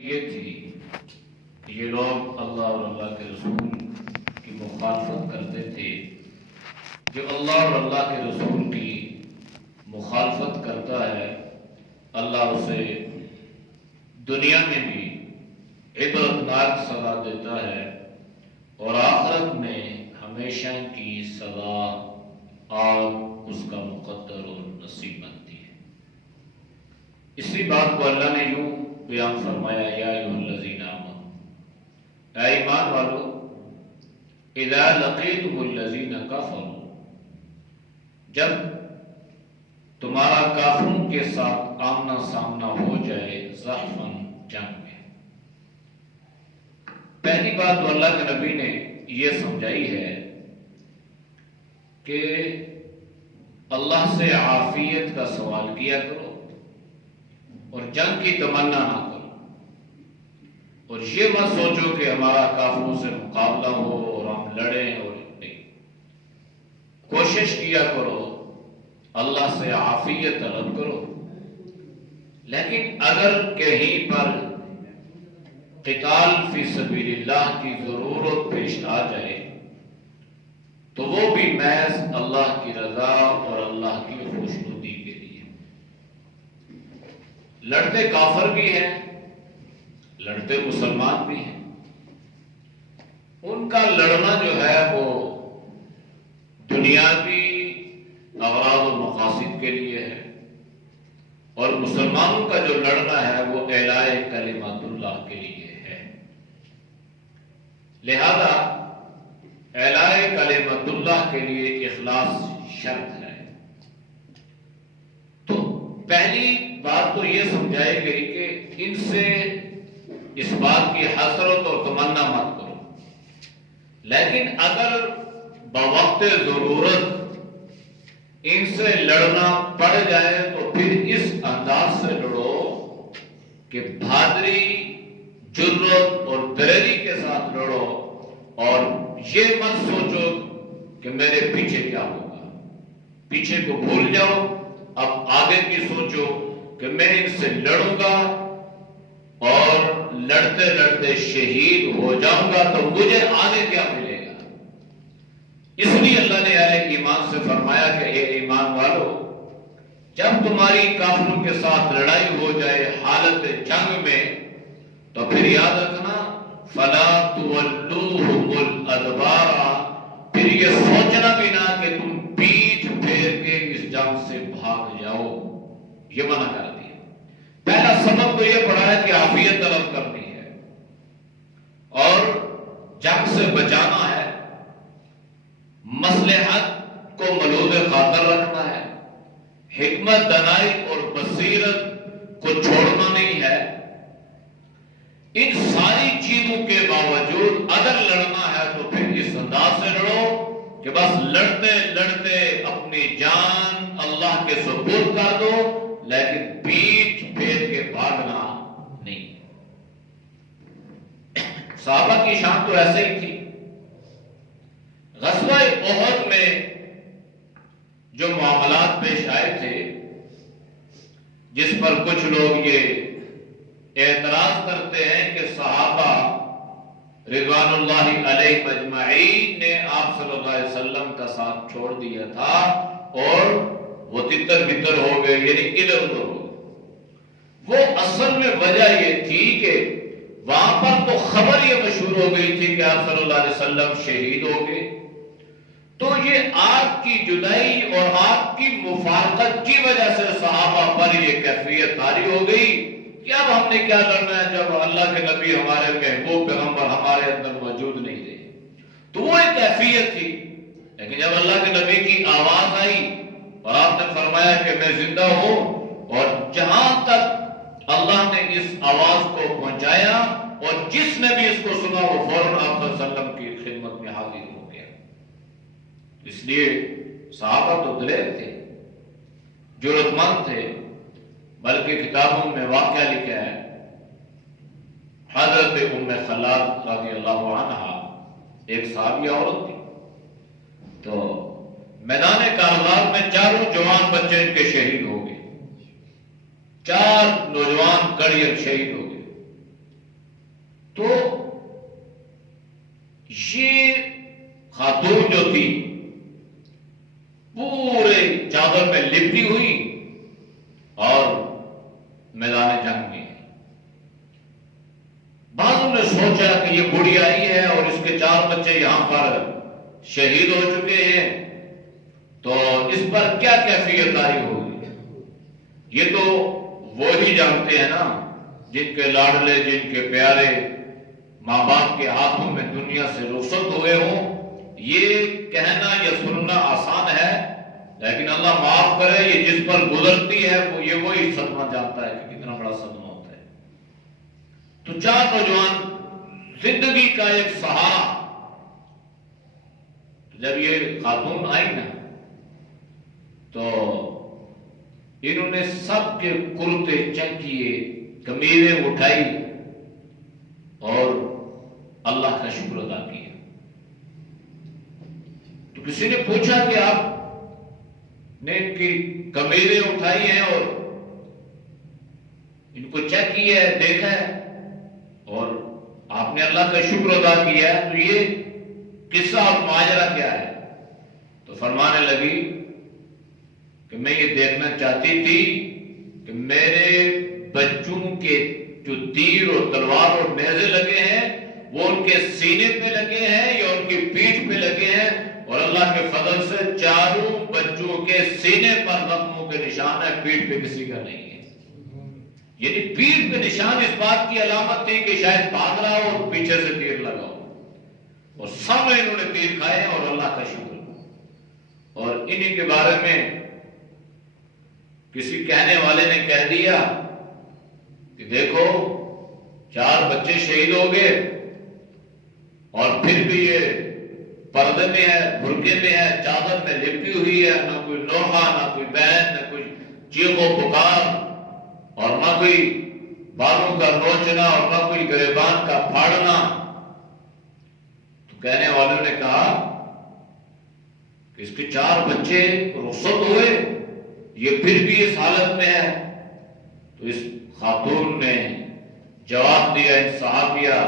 یہ تھی یہ لوگ اللہ اور اللہ کے رسول کی مخالفت کرتے تھے. جو اللہ اور اللہ کے رسول کی مخالفت کرتا ہے اللہ اسے دنیا میں بھی عبرتناک سزا دیتا ہے اور آخرت میں ہمیشہ کی سزا اور اس کا مقدر اور نصیب بنتی ہے. اسی بات کو اللہ نے یوں بیان فرمایا یا ایھا الذین آمنوا، اے ایمان والو، اذا لقیتم الذین کفروا، جب تمہارا کافروں کے ساتھ آمنا سامنا ہو جائے زحفاً، جنگ میں. پہلی بات تو اللہ کے نبی نے یہ سمجھائی ہے کہ اللہ سے عافیت کا سوال کیا کرو اور جنگ کی تمنا نہ کرو، اور یہ مت سوچو کہ ہمارا کافروں سے مقابلہ ہو اور ہم لڑیں، اور نہیں، کوشش کیا کرو اللہ سے عافیت طلب کرو. لیکن اگر کہیں پر قتال فی سبیل اللہ کی ضرورت پیش آ جائے تو وہ بھی محض اللہ کی رضا اور اللہ کی خوشنودی کے لیے. لڑتے کافر بھی ہیں، لڑتے مسلمان بھی ہیں. ان کا لڑنا جو ہے وہ دنیاوی اغراض و مقاصد کے لیے ہے، اور مسلمانوں کا جو لڑنا ہے وہ اعلاء کلمات اللہ کے لیے ہے. لہذا اعلاء کلمات اللہ کے لیے اخلاص شرط ہے. تو پہلی بات تو یہ سمجھائی گئی کہ ان سے اس بات کی حسرت اور تمنا مت کرو، لیکن اگر بوقت ضرورت ان سے لڑنا پڑ جائے تو پھر اس انداز سے لڑو کہ بہادری، جرت اور دلیری کے ساتھ لڑو، اور یہ مت سوچو کہ میرے پیچھے کیا ہوگا. پیچھے کو بھول جاؤ، اب آگے کی سوچو کہ میں ان سے لڑوں گا اور لڑتے لڑتے شہید ہو جاؤں گا تو مجھے آگے کیا ملے گا. اس لیے اللہ نے اہل ایمان سے فرمایا کہ اے ایمان والو، جب تمہاری کافروں کے ساتھ لڑائی ہو جائے حالت جنگ میں تو پھر یاد رکھنا فلا تولوہم الادبار، پھر یہ سوچنا بھی نہ کہ تم پیٹھ پھیر کے اس جنگ سے بھاگ جاؤ. یہ منع کر دیا. پہلا سبب تو یہ پڑھا ہے کہ عافیت طلب کرنی ہے اور جنگ سے بچانا ہے، مصلحت کو ملحوظ خاطر رکھنا ہے، حکمت، دانائی اور بصیرت کو چھوڑنا نہیں ہے. ان ساری چیزوں کے باوجود اگر لڑنا ہے تو پھر اس انداز سے لڑو کہ بس لڑتے لڑتے اپنی جان اللہ کے سپرد کر دو، لیکن پیٹھ پھیر کے بھاگنا نہیں. صحابہ کی شان تو ایسے ہی تھی. غزوہ احد میں جو معاملات پیش آئے تھے، جس پر کچھ لوگ یہ اعتراض کرتے ہیں کہ صحابہ رضوان اللہ علیہ مجمعین نے آپ صلی اللہ علیہ وسلم کا ساتھ چھوڑ دیا تھا اور وہ تتر بتر ہو گئے، یعنی ادھر ادھر ہو گئے. وہ اصل میں وجہ یہ تھی کہ وہاں پر تو خبر یہ مشہور ہو گئی تھی کہ آپ صلی اللہ علیہ وسلم شہید ہو گئے، تو یہ آپ کی جدائی اور آپ کی مفارقت کی وجہ سے صحابہ پر یہ کیفیت طاری ہو گئی کہ اب ہم نے کیا کرنا ہے جب اللہ کے نبی ہمارے محبوب پیغمبر ہمارے اندر موجود نہیں رہے. تو وہ ایک کیفیت تھی. لیکن جب اللہ کے نبی کی آواز آئی اور آپ نے فرمایا کہ میں زندہ ہوں، اور جہاں تک اللہ نے اس آواز کو پہنچایا اور جس نے بھی اس کو سنا وہ فوراً آپ صلی اللہ علیہ وسلم کی خدمت میں حاضر ہو گیا. اس لیے صحابہ تو دلیر تھے، جرأت مند تھے، بلکہ کتابوں میں واقعہ لکھا ہے حضرت ام خلاد رضی اللہ عنہا ایک صحابیہ عورت تھی. تو میدان کارزار میں چاروں جوان بچے ان کے شہید ہو گئے، 4 نوجوان کڑیر شہید ہو گئے. یہ خاتون جو تھی پورے چادر میں لپٹی ہوئی اور میدان جنگ میں. بعضوں نے سوچا کہ یہ بوڑھی آئی ہے اور اس کے 4 بچے یہاں پر شہید ہو چکے ہیں تو اس پر کیا کیفیت آئی ہوگی. یہ تو وہی جانتے ہیں نا جن کے لاڈلے جن کے پیارے ماں باپ کے ہاتھوں میں دنیا سے رخصت ہوئے ہوں. یہ کہنا یا سننا آسان ہے لیکن اللہ معاف کرے یہ جس پر گزرتی ہے وہ یہ وہی صدمہ جانتا ہے کہ کتنا بڑا صدمہ ہوتا ہے. تو 4 نوجوان زندگی کا ایک سہارا. جب یہ خاتون آئی نا تو انہوں نے سب کے کرتے چیک کیے, کمیزیں اٹھائی اور اللہ کا شکر ادا کیا. تو کسی نے پوچھا کہ آپ نے ان کی کمیزیں اٹھائی ہیں اور ان کو چیک کیا ہے, دیکھا ہے اور آپ نے اللہ کا شکر ادا کیا ہے, تو یہ قصہ اور ماجرا کیا ہے؟ تو فرمانے لگی کہ میں یہ دیکھنا چاہتی تھی کہ میرے بچوں کے جو تیر اور تلوار اور نیزے لگے ہیں وہ ان کے سینے پہ لگے ہیں یا ان کی پیٹھ پہ لگے ہیں, اور اللہ کے فضل سے 4 بچوں کے سینے پر زخموں کے نشان ہے, پیٹھ پہ کسی کا نہیں ہے. یعنی پیٹھ پہ نشان اس بات کی علامت تھی کہ شاید بھاگ رہا ہو اور پیچھے سے تیر لگا ہو, اور سب انہوں نے تیر کھائے اور اللہ کا شکر. اور انہی کے بارے میں کسی کہنے والے نے کہہ دیا کہ دیکھو 4 بچے شہید ہو گئے اور پھر بھی یہ پردے میں ہے, برقعے میں ہے, چادر میں لپٹی ہوئی ہے, نہ کوئی نوحہ نہ کوئی بہن نہ کوئی چیخ و پکار اور نہ کوئی بالوں کا نوچنا اور نہ کوئی گریبان کا پھاڑنا. تو کہنے والوں نے کہا کہ اس کے 4 بچے رخصت ہوئے, یہ پھر بھی اس حالت میں ہے. تو اس خاتون نے جواب دیا, ان صحابیہ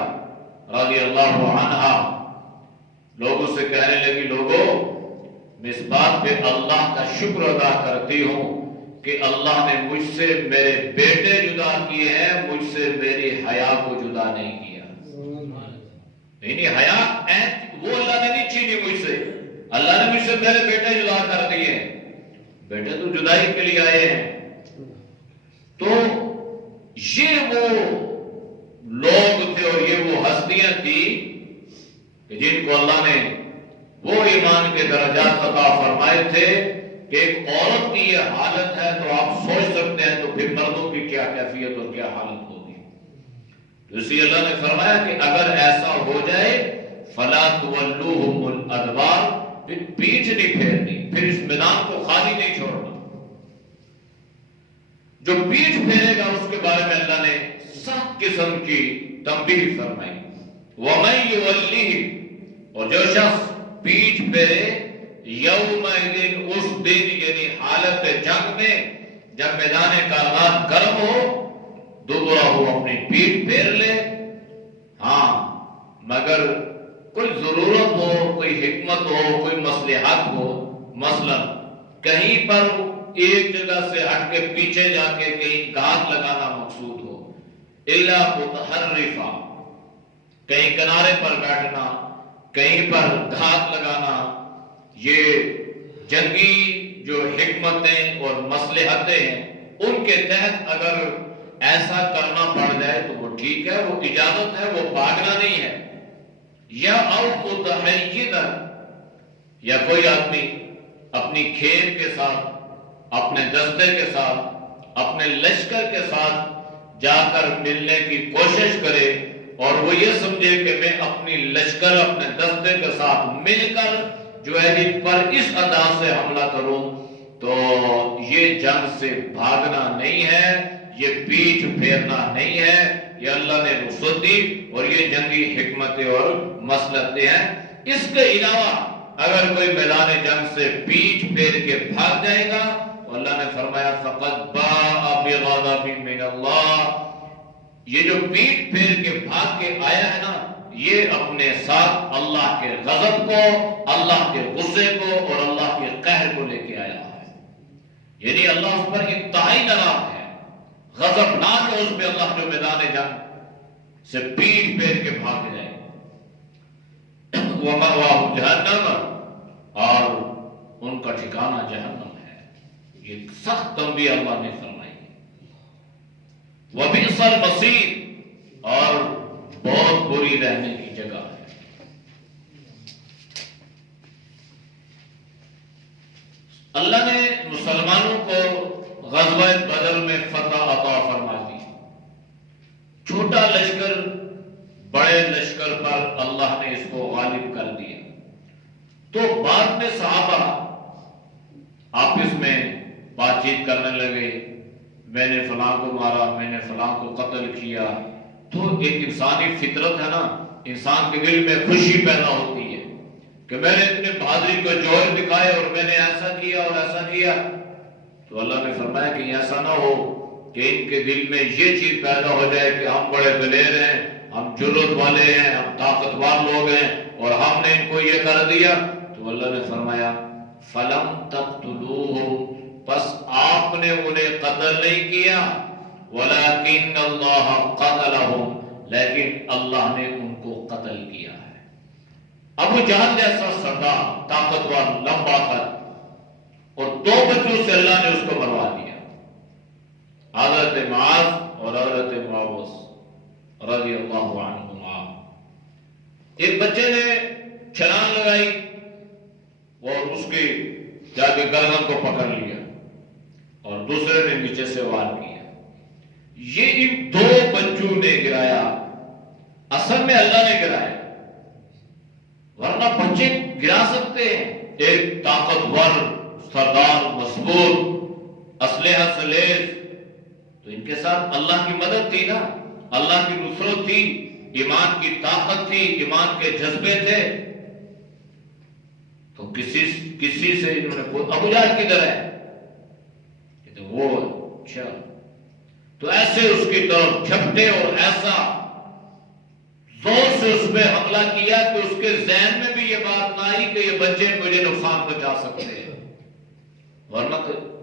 رضی اللہ عنہا لوگوں سے کہنے لگی, لوگوں میں اس بات پہ اللہ کا شکر ادا کرتی ہوں کہ اللہ نے مجھ سے میرے بیٹے جدا کیے ہیں, مجھ سے میری حیا کو جدا نہیں کیا. نہیں حیا وہ اللہ نے نہیں چھینی مجھ سے, اللہ نے مجھ سے میرے بیٹے جدا کر دیے. بیٹے تو جدائی کے لیے آئے ہیں. تو یہ وہ لوگ تھے اور یہ وہ ہستیاں تھی کہ جن کو اللہ نے وہ ایمان کے درجات عطا فرمائے تھے کہ ایک عورت کی یہ حالت ہے تو آپ سوچ سکتے ہیں تو پھر مردوں کی کیا کیفیت اور کیا حالت ہوگی. تو اسی اللہ نے فرمایا کہ اگر ایسا ہو جائے فَلَا تُوَلُّوهُمُ الْأَدْبَارَ, پھر پیٹھ نہیں پھیرنی, پھر اس میدان کو خالی نہیں چھوڑنا. جو پیٹھ پھیرے گا اس کے بارے میں اللہ نے 7 قسم کی تنبیہ فرمائی. وَمَن يُوَلِّهِ, اور جو شخص پیٹھ پھیرے یومئذ, اس دن یعنی حالت جنگ میں جب میدان کارنات گرم ہو, دوبارہ وہ اپنی پیٹھ پھیر لے. ہاں مگر کوئی ضرورت ہو, کوئی حکمت ہو, کوئی مصلحت ہو, مثلا کہیں پر ایک جگہ سے ہٹ کے پیچھے جا کے کہیں گھات لگانا مقصود ہو, الا متحرفا, کہیں کنارے پر بیٹھنا, کہیں پر گھات لگانا, یہ جنگی جو حکمتیں اور مصلحتیں ہیں ان کے تحت اگر ایسا کرنا پڑ جائے تو وہ ٹھیک ہے, وہ اجازت ہے, وہ بھاگنا نہیں ہے. یا او متحیدا, یا کوئی آدمی اپنی کھیل کے ساتھ, اپنے دستے کے ساتھ, اپنے لشکر کے ساتھ جا کر ملنے کی کوشش کرے اور وہ یہ سمجھے کہ میں اپنی لشکر اپنے دستے کے ساتھ مل کر جو ہے ان پر اس انداز سے حملہ کروں, تو یہ جنگ سے بھاگنا نہیں ہے, یہ پیٹھ پھیرنا نہیں ہے, یہ اللہ نے رخصت دی اور یہ جنگی حکمتیں اور مصلحتیں ہیں. اس کے علاوہ اگر کوئی میدان جنگ سے پیٹھ پھیر کے بھاگ جائے گا تو اللہ نے فرمایا فقد باء بغضب من اللہ, یہ جو پیٹھ پھیر کے بھاگ کے آیا ہے نا یہ اپنے ساتھ اللہ کے غضب کو، اللہ کے غصے کو اور اللہ کے قہر کو لے کے آیا ہے۔ یعنی اللہ اس پر انتہائی ناراض ہے، غضبناک ہے اس پہ اللہ جو میدان جنگ سے پیٹ پھیر کے بھاگ جائے۔ وَمَأْوَاهُمْ جَهَنَّمَ، اور ان کا ٹھکانہ جہنم ہے۔ یہ سخت تنبیہ اللہ نے فرمائی۔ وَبِئْسَ الْمَصِيرُ، اور بہت بری رہنے کی جگہ ہے۔ اللہ نے مسلمانوں کو غزوہ بدر میں فتح عطا فرما دی۔ چھوٹا لشکر بڑے لشکر پر اللہ نے اس کو غالب کر دیا۔ تو بعد میں صحابہ آپس میں بات چیت کرنے لگے، میں نے فلاں کو مارا، میں نے فلاں کو قتل کیا۔ تو ایک انسانی فطرت ہے نا، انسان کے دل میں خوشی پیدا ہوتی ہے کہ میں نے اپنے بہادری کو جوہر دکھائے اور میں نے ایسا کیا اور ایسا کیا۔ تو اللہ نے فرمایا کہ ایسا نہ ہو کہ ان کے دل میں یہ چیز پیدا ہو جائے کہ ہم بڑے دلیر ہیں، ہم جرأت والے ہیں، ہم طاقتور لوگ ہیں اور ہم نے ان کو یہ کر دیا۔ تو اللہ نے فرمایا فَلَمْ تَقْتُلُوهُمْ، پس آپ نے انہیں قتل نہیں کیا، وَلَكِنَّ اللَّهَ قَتَلَهُمْ، لیکن اللہ نے ان کو قتل کیا ہے۔ ابو جہل جیسا سردار، طاقتور، لمبا قد، اور 2 بچوں سے اللہ نے اس کو مروا دیا، حضرت معاذ اور حضرت معوذ رضی اللہ عنہما۔ ایک بچے نے چھلانگ لگائی اور اس کی جا کے گردن کو پکڑ لیا اور دوسرے نے نیچے سے وار کیا۔ یہ ان 2 بچوں نے گرایا، اصل میں اللہ نے گرایا، ورنہ بچے گرا سکتے ہیں۔ ایک طاقتور سردار مضبوط اسلحہ سے لیس، تو ان کے ساتھ اللہ کی مدد تھی نا، اللہ کی نصرت تھی، ایمان کی طاقت تھی، ایمان کے جذبے تھے۔ تو کسی سے انہوں نے کوئی ابو جہل کدھر ہے، کہ وہ اچھا، تو ایسے اس کی طرف جھپٹے اور ایسا زور سے اس پہ حملہ کیا کہ اس کے ذہن میں بھی یہ بات نہ آئی کہ یہ بچے مجھے نقصان پہنچا سکتے ہیں۔ ورنہ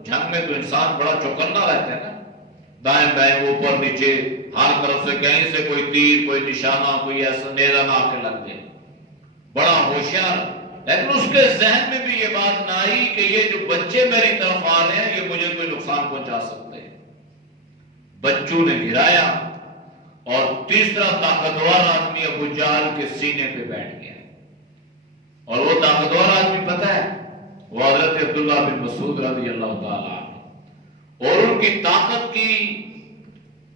جنگ میں تو انسان بڑا چوکنا رہتا ہے نا، دائیں بائیں اوپر نیچے ہر طرف سے کہیں سے کوئی تیر، کوئی نشانہ، کوئی ایسا نیزہ نہ آ کے لگ جائے، بڑا ہوشیار۔ لیکن اس کے ذہن میں بھی یہ بات نہ آئی کہ یہ جو بچے میری طرف آ رہے ہیں یہ مجھے کوئی نقصان پہنچا سکتے ہیں۔ بچوں نے گرایا اور تیسرا طاقتور آدمی ابو جہل کے سینے پہ بیٹھ گیا، اور وہ طاقتور آدمی پتہ ہے وہ حضرت عبداللہ بن مسعود رضی اللہ تعالیٰ عنہ۔ اور ان کی طاقت کی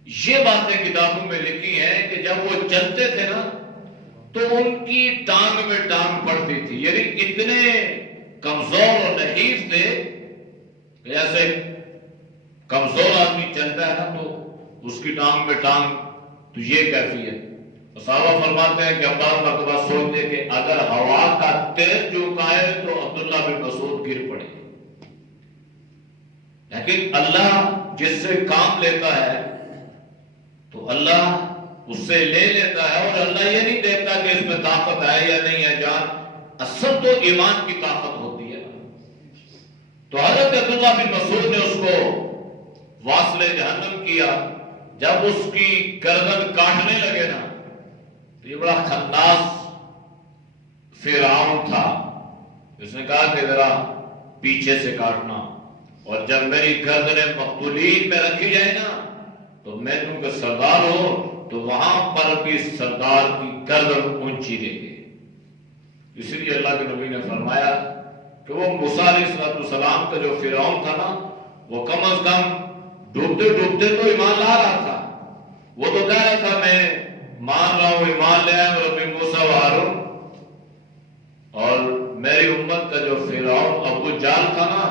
یہ باتیں کتابوں میں لکھی ہیں کہ جب وہ چلتے تھے نا تو ان کی ٹانگ میں ٹانگ پڑتی تھی، یعنی اتنے کمزور اور نحیف تھے، جیسے کمزور آدمی چلتا ہے نا تو اس کی ٹانگ میں ٹانگ، تو یہ کیفیت۔ صحابہ فرماتے ہیں کہ ہم بعض مرتبہ سوچتے کہ اگر ہوا کا تیز جھونکائے تو عبداللہ بن مسعود گر پڑے، لیکن اللہ جس سے کام لیتا ہے تو اللہ اس سے لے لیتا ہے، اور اللہ یہ نہیں دیکھتا کہ اس میں طاقت ہے یا نہیں ہے جان، اصل تو ایمان کی طاقت ہوتی ہے۔ تو حضرت عبداللہ بن مسعود نے اس کو واصل جہنم کیا۔ جب اس کی گردن کاٹنے لگے نا تو یہ بڑا خناس فرعون تھا، اس نے کہا کہ ذرا پیچھے سے کاٹنا، اور جب میری گردنیں مقتولین میں رکھی جائے نا تو میں تم کا سردار ہوں تو وہاں پر بھی سردار کی گردن اونچی رہے گی۔ اس لیے اللہ کے نبی نے فرمایا کہ وہ موسیٰ علیہ السلام کا جو فرعون تھا نا، وہ کم از کم ڈوبتے ڈوبتے تو ایمان لا رہا تھا۔ وہ تو کہہ رہا تھا میں مان رہا ہوں، ایمان لے آئے رب موسیٰ و ہارون، اور میری امت کا جو فرعون ابو جہل تھا نا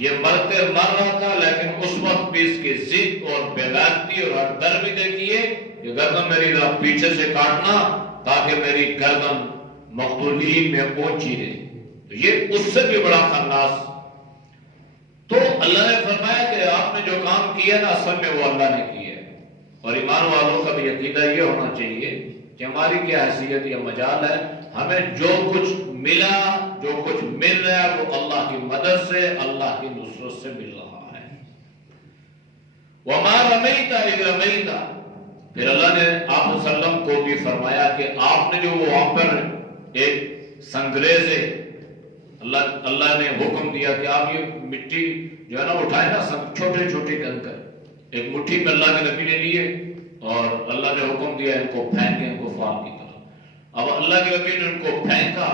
یہ مرتے مر رہا تھا، لیکن اس وقت بھی اس کی ضد اور بےغیرتی اور ہر در بھی دیکھیے کہ گردن میری ذرا پیچھے سے کاٹنا تاکہ میری گردن مقتولین میں پہنچی رہے، تو یہ اس سے بھی بڑا خناس۔ تو اللہ نے فرمایا کہ آپ نے جو کام کیا نا اصل میں وہ اللہ نے کیا ہے، اور ایمان والوں کا بھی عقیدہ یہ ہونا چاہیے کہ ہماری کیا حیثیت یا مجال ہے، ہمیں جو کچھ ملا، جو کچھ مل رہا ہے وہ اللہ کی مدد سے، اللہ کی نصرت سے مل رہا ہے۔ وَمَا رَمَيْتَ إِذْ رَمَيْتَ، پھر اللہ نے آپ صلی اللہ علیہ وسلم کو بھی فرمایا کہ آپ نے جو وہاں پر ایک سنگریزے، اللہ نے حکم دیا کہ آپ یہ مٹی جو ہے نا اٹھائے نا، چھوٹے چھوٹے کنکر ایک مٹھی میں اللہ کے نبی نے لیے اور اللہ نے حکم دیا ان کو پھینکیں، ان کو فار کی طرح۔ اب اللہ کے نبی نے ان کو پھینکا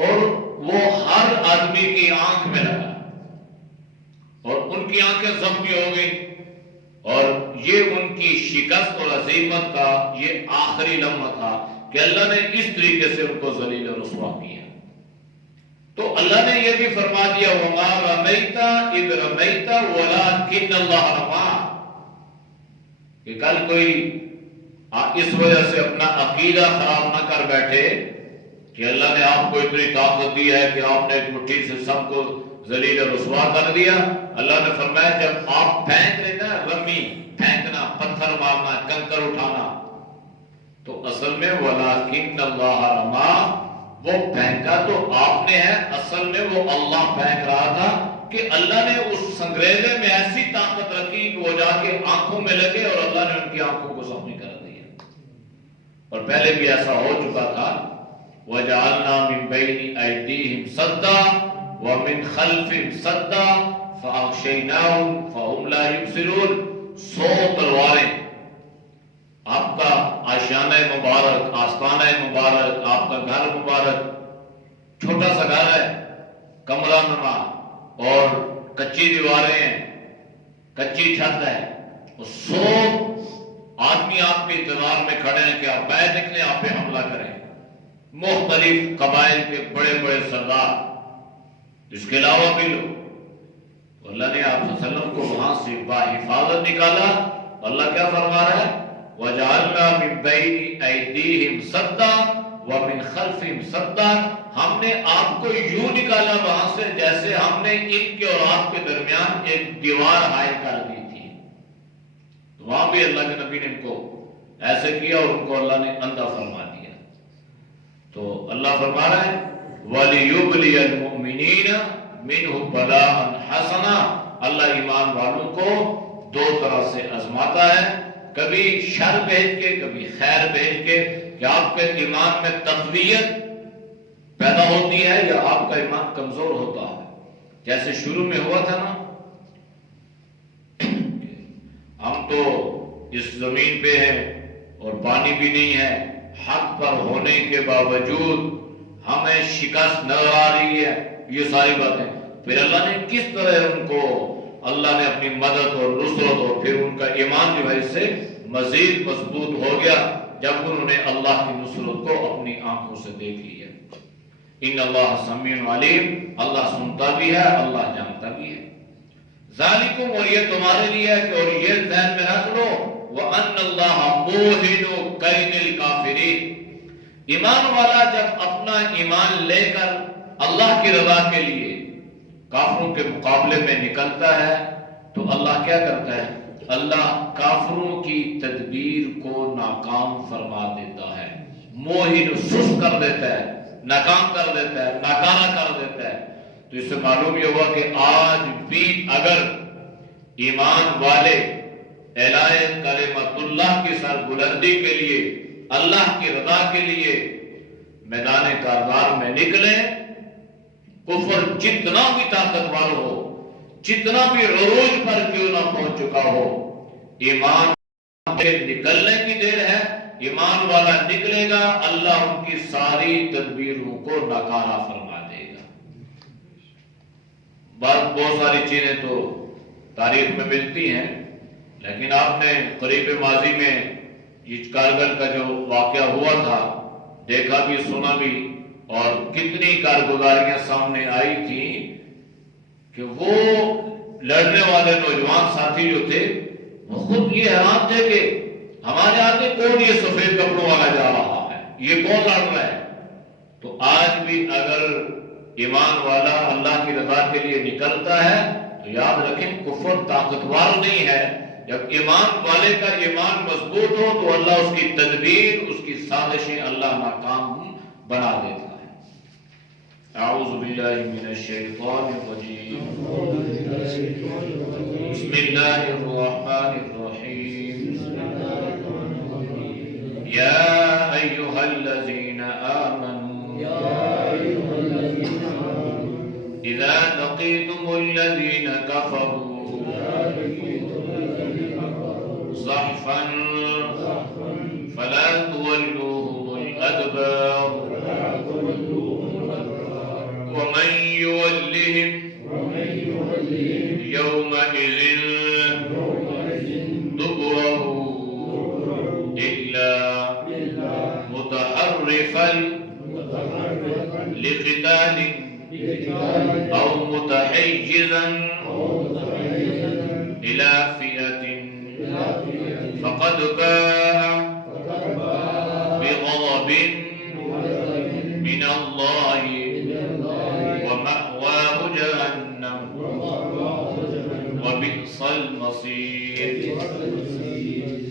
اور وہ ہر آدمی کی آنکھ میں لگا اور ان کی آنکھیں زخمی ہو گئی، اور یہ ان کی شکست اور عزیمت کا یہ آخری لمحہ تھا کہ اللہ نے اس طریقے سے ان کو ذلیل و رسوا کیا۔ تو اللہ نے یہ بھی فرما دیا وَمَا رَمَيْتَ إِذْ رَمَيْتَ وَلَكِنَّ اللَّهَ رَمَىٰ، کہ کل کوئی اس وجہ سے اپنا عقیدہ خراب نہ کر بیٹھے کہ اللہ نے آپ کو اتنی طاقت دی ہے کہ آپ نے ایک مٹھی سے سب کو ذلیل و رسوا کر دیا۔ اللہ نے فرمایا جب آپ پھینک رہے نا، رمی پھینکنا، پتھر مارنا، کنکر اٹھانا، تو اصل میں وَلَكِنَّ اللَّهَ رَمَىٰ، وہ پھینکا تو آپ نے ہے، اصل میں وہ اللہ پھینک رہا تھا کہ اللہ نے اس سنگریزے میں ایسی طاقت رکھی کہ وہ جا کے آنکھوں میں لگے اور اللہ نے ان کی آنکھوں کو زخمی کر دیا۔ اور پہلے بھی ایسا ہو چکا تھا وَجَعَلْنَا مِن بَيْنِ أَيْدِيهِمْ سَدًّا وَمِن خَلْفِهِمْ سَدًّا فَأَغْشَيْنَاهُمْ فَهُمْ لَا يُبْصِرُونَ، 100 تلواریں، آپ کا آشیانہ مبارک، آستانہ مبارک، آپ کا گھر مبارک، چھوٹا سا گھر ہے، کمرہ نما اور کچی دیواریں ہیں، کچی چھت ہے، 100 آدمی آپ کے انتظار میں کھڑے ہیں کہ آپ باہر نکلیں، آپ پہ حملہ کریں، مختلف قبائل کے بڑے بڑے سردار، اس کے علاوہ بھی لوگ۔ اللہ نے آپ صلی اللہ علیہ وسلم کو وہاں سے بحفاظت نکالا۔ اللہ کیا فرما رہا ہے وَجَعَلْنَا مِن بَيْنِ أَيْدِيهِمْ سَدًّا وَمِن خَلْفِهِمْ سَدًّا، ہم نے آپ کو یوں نکالا وہاں سے جیسے ہم نے ان کے اور آپ کے درمیان ایک دیوار حائل کر دی تھی۔ تو وہاں بھی اللہ کے نبی نے ان کو ایسے کیا اور ان کو اللہ نے اندھا فرما دیا۔ تو اللہ فرما رہا ہے وَلِيُبْلِيَ الْمُؤْمِنِينَ مِنْهُ بَلَاءً حَسَنًا، اللہ ایمان والوں کو 2 طرح سے آزماتا ہے، کبھی شر بھیج کے، کبھی خیر بھیج کے، کہ آپ کے ایمان میں تقویت پیدا ہوتی ہے یا آپ کا ایمان کمزور ہوتا ہے۔ جیسے شروع میں ہوا تھا نا، ہم تو اس زمین پہ ہیں اور پانی بھی نہیں ہے، حق پر ہونے کے باوجود ہمیں شکست نظر آ رہی ہے، یہ ساری باتیں، پھر اللہ نے کس طرح ان کو اللہ نے اپنی مدد اور نصرت، اور پھر ان کا ایمان جو ہے اس سے مزید مضبوط ہو گیا جب انہوں نے اللہ کی نصرت کو اپنی آنکھوں سے دیکھ لیا۔ ان اللہ سمیع علیم، اللہ سنتا بھی ہے، اللہ جانتا بھی ہے۔ ذالکم، اور یہ تمہارے لیے ہے کہ اور یہ ذہن میں رکھ لو وَأَنَّ اللَّهَ مُوهِنُ كَيْدِ الْكَافِرِينَ، ایمان والا جب اپنا ایمان لے کر اللہ کی رضا کے لیے کافروں کے مقابلے میں نکلتا ہے تو اللہ کیا کرتا ہے؟ اللہ کافروں کی تدبیر کو ناکام فرما دیتا ہے، موہن سست کر دیتا ہے، ناکام کر دیتا ہے، ناکارہ کر دیتا ہے۔ تو اس سے معلوم یہ ہوا کہ آج بھی اگر ایمان والے اعلائے کلمت اللہ کی سربلندی کے لیے، اللہ کی رضا کے لیے میدان کارزار میں نکلیں، کفر جتنا بھی طاقتور ہو، جتنا بھی عروج پر کیوں نہ پہنچ چکا ہو، ایمان کے نکلنے کی دیر ہے، ایمان والا نکلے گا، اللہ ان کی ساری تدبیروں کو ناکارہ فرما دے گا۔ بہت ساری چیزیں تو تاریخ میں ملتی ہیں، لیکن آپ نے قریب ماضی میں یہ کارگل کا جو واقعہ ہوا تھا دیکھا بھی، سنا بھی، اور کتنی کارگزاریاں سامنے آئی تھی کہ وہ لڑنے والے نوجوان ساتھی جو تھے وہ خود یہ حیران تھے کہ ہمارے آگے کون یہ سفید کپڑوں والا جا رہا ہے، یہ کون لڑ رہا ہے۔ تو آج بھی اگر ایمان والا اللہ کی رضا کے لیے نکلتا ہے تو یاد رکھیں کفر طاقتور نہیں ہے، جب ایمان والے کا ایمان مضبوط ہو تو اللہ اس کی تدبیر، اس کی سازشیں اللہ ناکام بنا دیتا ہے۔ اعوذ باللہ من الشیطان الرجیم، بسم اللہ الرحمن الرحیم، یا ایہا الذین آمنوا اذا لقیتم الذین کفروا زحفا فلا تولوهم الأدبار ومن يولهم يومئذ دبره إلا متحرفا لقتال أو متحيزا إلى فئة فقد باء بغضب من الله ومأواه جهنم وبئس المصير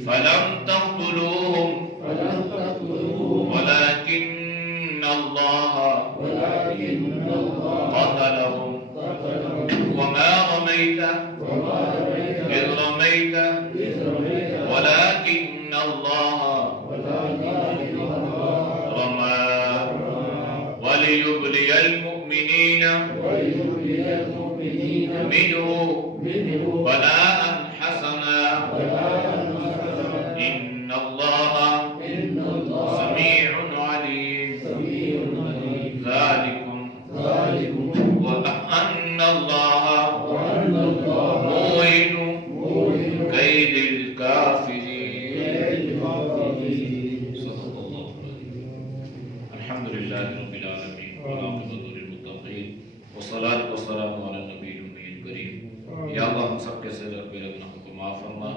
فلم تقتلوهم ولكن الله قتلهم وما رميت إذ رميت ولكن الله رمى وليبلي المؤمنين منه بلاء حسنا إن الله سميع عليم ذلكم وأن الله موهن كيد الكافرين صدق الله العظيم الحمد لله رب العالمين والعاقبة للمتقين والصلاة والسلام على النبي الأمي الكريم یا اللہ ہم سب کے سر رب گناہوں کو معاف فرما،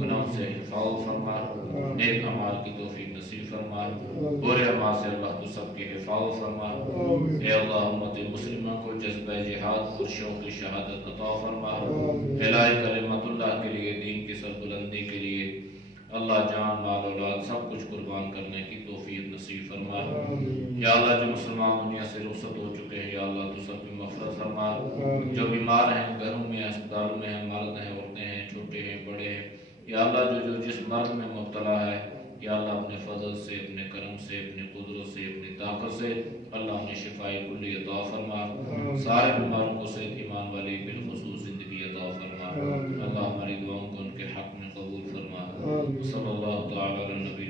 گناہوں سے حفاظت فرما، نیک اعمال کی توفیق نصیب فرما، برے اعمال سے اللہ تو سب کی حفاظت فرما۔ اے اللہ امت مسلمہ کو جذبہ جہاد اور شوق شہادت عطا فرما، اعلاء کلمت اللہ کے لیے، دین کی سربلندی کے لیے اللہ جان مال اولاد سب کچھ قربان کرنے کی توفیق نصیب فرما۔ یا اللہ جو مسلمان دنیا سے رخصت ہو چکے ہیں یا اللہ تو سب کی مغفرت فرما، جو بیمار ہیں گھروں میں ہسپتالوں میں ہیں، مرد ہیں، عورتیں ہیں، چھوٹے ہیں، بڑے ہیں، یا اللہ جو جس مرض میں مبتلا ہے یا اللہ اپنے فضل سے، اپنے کرم سے، اپنی قدرت سے، اپنی طاقت سے اللہ انہیں شفائے کلی عطا فرما، سارے بیماروں کو صحت ایمان والی بالخصوص زندگی عطا فرما۔ اللہ ہماری دعاؤں کو ان کے حق میں قبول فرما۔ صلی اللہ تعالی علی نبی